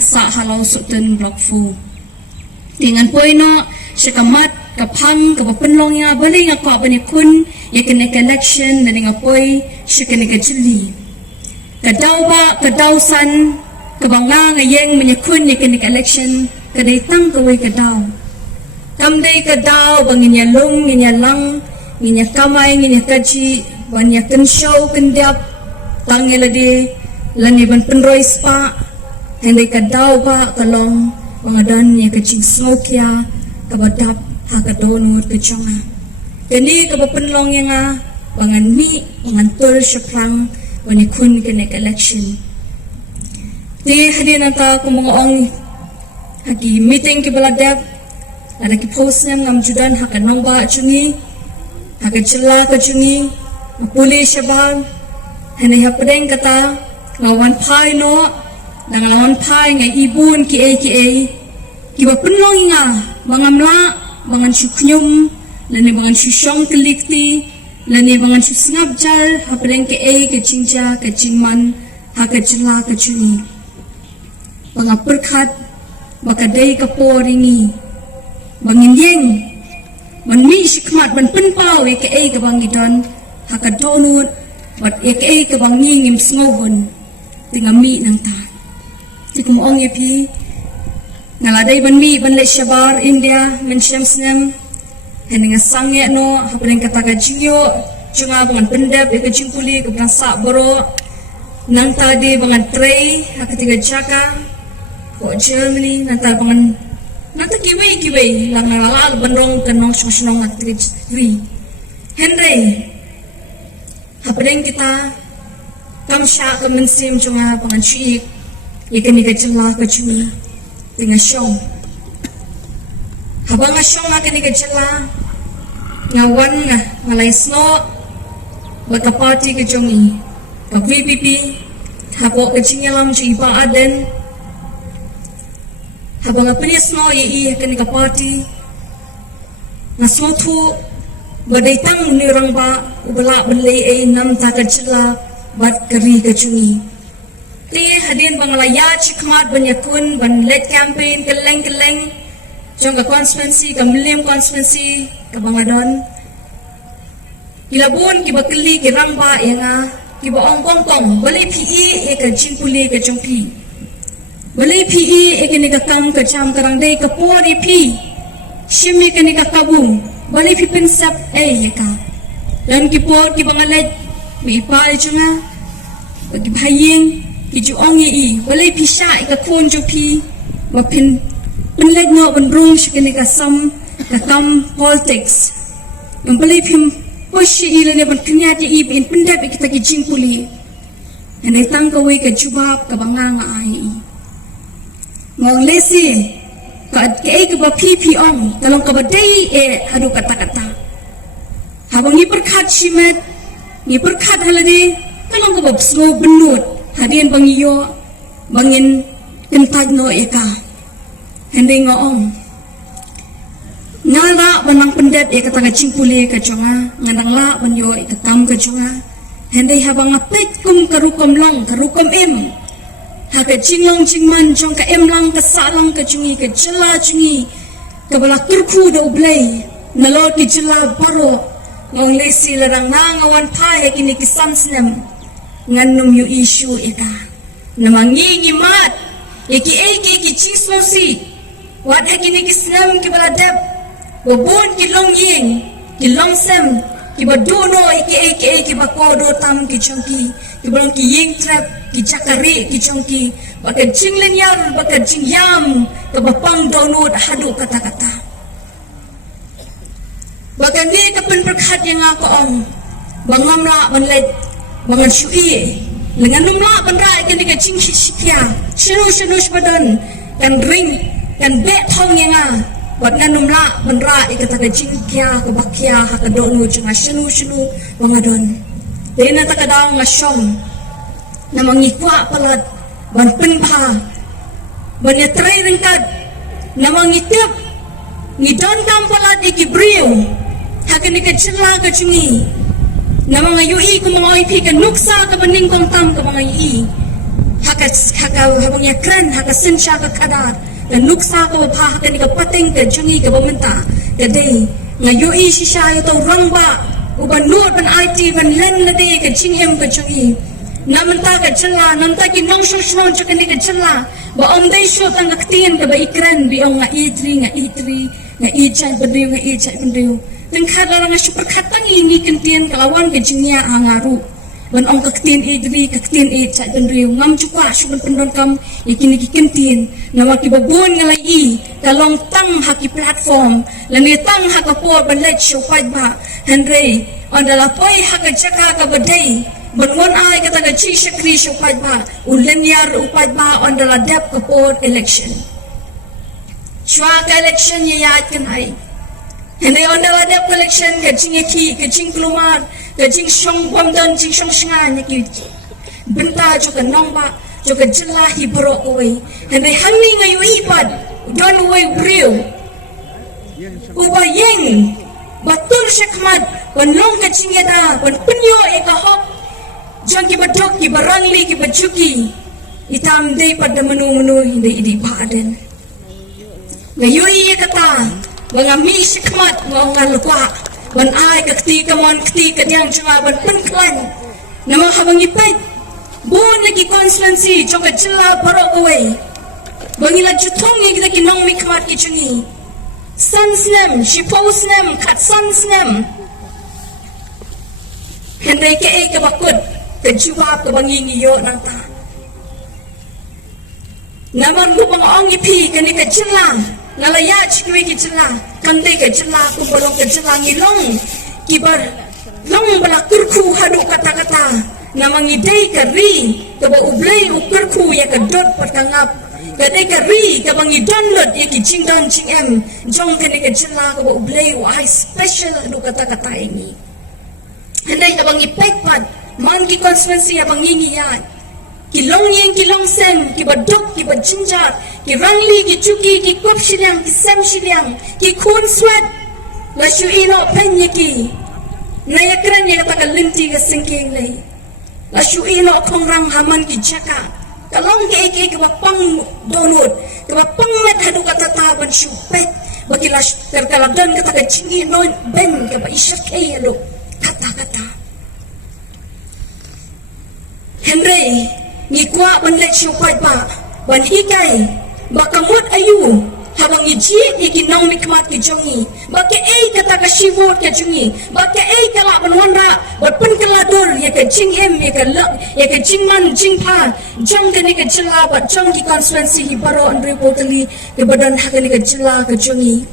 asa halau sutun blok fu dengan poino sekamat kapang kapapenlong ya bali nga ko bani kun ya kene election na nga poi shikene ka jili kadaw ba kadawsan kabanga nga yeng menyekun ya kene election kadai tang kawai kadaw kamdai kadaw bangin ya lung nginya lang nginya kamai nginya kaji banya kenshow kendiap tangeladi langi ban penroi spa hendai kadaw ba kalong bangadan ya kecing smoke ya kabadap hakadonur kecanga kani kapapenlong yang bangan mi bangan tol syaplang bani kun kene election di hadin anta kumongong hagi meeting ke baladap ada ki post ngam judan hakanang ba chungi hakacela ka chungi puli syabal hene hapdeng kata ngawan phai no nang Wanphai ngai ibun ki ki bapenlong nga bangamla bangan syuknyum lani bangan syushong kelikti lani bangan syusngabjal hapdeng ke cingja ke cingman hakacela ka chungi bangaperkhat bakadai kaporingi bangin yeng ban mi shikmat ban penpau ke ke bangidon hakadonut bat ke bangi ngim sngogon tinga mi nang ta tikum ong yepi ngaladai ban mi ban le shabar India mensyam Snem henga sangye no hapren kata ka jingyo junga bangan pendap ke jingkuli ke brasa boro nang tadi bangan tray hakatiga jaka ko Germany nanti bangan nanti kiwei lang nalal bandrong kenong syong aktivitas Henry hapdeng kita kamsha kemensim junga bangan syik ikan ni kecela kecuma dengan syong habang syong akan ni kecela ngawan ngalai sno baka party kejongi ke VPP habok kecingyalam cipa aden habang apa ni sno ye akan ni ke party ngasotu badaitang ni orang ba ubala Blei nam ta kecela bat keri kecungi ti hadin bangalaya chikmat banyakun ban late campaign keleng jong ka constituency ka Millennium constituency ka bangadon kilabun ki bakli ki ramba yanga ki ba ong pong bali PE ka jingpuli ka jongpi bali PE ke ni ka kam ka cham karang dei ka pori pi shimi ke ni ka kabum bali pi pensap ka dan ki por ki bangalet mi pa chunga bagi bhaying ki ong ye balai pisha ka kon jo pi ma pin penleg no ban rung shikene ka sam ka kam politics yang balai pim poshi ile ne ban knya ti bin pendap kita ki jingpuli ene tang ka we ka jubab ka banganga ai ngong Lehse ka ke ba pi ong talong ka badai hadu kata habang ni perkhat shimet ni perkhat halade talong ka babslo benut hadian bangiyo bangin kentag no eka hending ngoong ngala banang pendep eka tanga cingpuli ka chonga nganang la banyo eka tam ka chonga hendai habang apet kum karukom long karukom em haga cinglong cingman chong ka em lang ka salang ka chungi ka jela chungi ka bala Kyrkhu do Blei nalot ki jela baro ngong Lehse larang na Wanphai kini kisan Snem nganum yu issue eka namangi mat ki chismosi wat ekini ki Snem ki baladap wabun ki long ying ki long sem ki badono ki bakodo tam ki chongki ki balong ki ying trap ki cakari ki chongki baka jinglen yar baka jingyam ka bapang download hadu kata-kata baka ni kapen berkhat yang aku om bangamla banlet bangan Shuh dengan numla bandrai kan diga jing sikya shinu badan kan ring kan bet thong yang buat ngan numla bandra ikata ka jing kya ka bakya ha ka donu junga shinu bangadon dena ta ka daw nga syong na mangikwa palat ban penpa ban ya trai ringkad na mangitip ni don kam palat ikibriu ha ka ni ka chila ka chungi na mga Ïohi kung mga Ïohi ka nuksa ka maning kong tam ka mga Ïohi haka habang ya kran haka sensya ka kadar dan nuksa ka bapa haka ni ka pateng ka jungi ka bamenta ka day nga Ïohi shisha yo to rangba uban nuot ban IT ban len na day ka chingem ka jungi namenta ka chela namta ki nong shon chuka ni ka chela ba om day shot ang aktian ka ba ikran bi ong nga itri nga ijay badriyo nga ijay badriyo dan kada nga super katang ini kentian kalawan ka jingya angaru ban ong kaktin ijay badriyo ngam chuka shuban pendon kam ikini kikentin na makibabun nga lai kalong tang haki platform lani tang haka po ban let show fight ba henry on the lapoy haka chaka ka baday ban one ay kata ga chi shakri show fight ba ulen yar upat ba on the dep ka po election Shuh ka election yayat kan ay henry on the dep election ka ching ki ka ching klumar ka ching shong bomdan ching shong shnga ni ki benta jo ka nong ba jo ka jilla hi bro away henry hanni nga Ïohi pad don way real uba yeng batul shakmat ban long ka chingeda ban punyo e ka hok jang ki badok ki barangli ki bachuki itam day pad na manu hindi idi baden nga Ïohi kata mga mi shakmat mga lukwa ban ay kakti kamon kti kanyang chunga ban penklan na mga habang ipad buon lagi constituency choka jilla barok away bangila jutong yang kita kinong mikmat kichungi san Snem shipo Snem kat san Snem henry ke e kabakut terjawab ke bangingi yo nang ta naman lubang ong ipi kani ka jilla nalaya chikwi ki jilla kande ka jilla ku bolong ka jilla ngilong kibar long bala Kyrkhu hadu kata-kata namang idei ka ri ka ba Blei u Kyrkhu ya ka dot patangap kadai ka ri ka bangi download ya ki chingdan chingem jong kani ka jilla ka ba Blei u ai special hadu kata-kata ini handai ka bangi pekpat man ki constituency ya bangi yan kilong yeng kilong sem ki badok ki bajinjar ki rangli ki chuki ki kop shiliang ki sem shiliang ki khun sweat la Shuh ino pen ki na yakran ya kata linti ka singking lay la Shuh ino kong rang haman ki jaka kalong ke ke bapang donut ke bapang met hadu kata taban Shuh pet bakila terkaladan kata ka chingi no ben ke ba isake lo kata-kata henry ni kwa ban let Shuh fight ba ban hikai bakamot ayu habang iji ikinong mikmat ki jongi baka ay kata ka shivot ka jongi baka ay kala banwanda batpun kalador ya ka jingem ya ka jingman jingpa jong kani ka jilla bat jong ki constituency hi baro andre potali ke badan hakani ka jilla ka jongi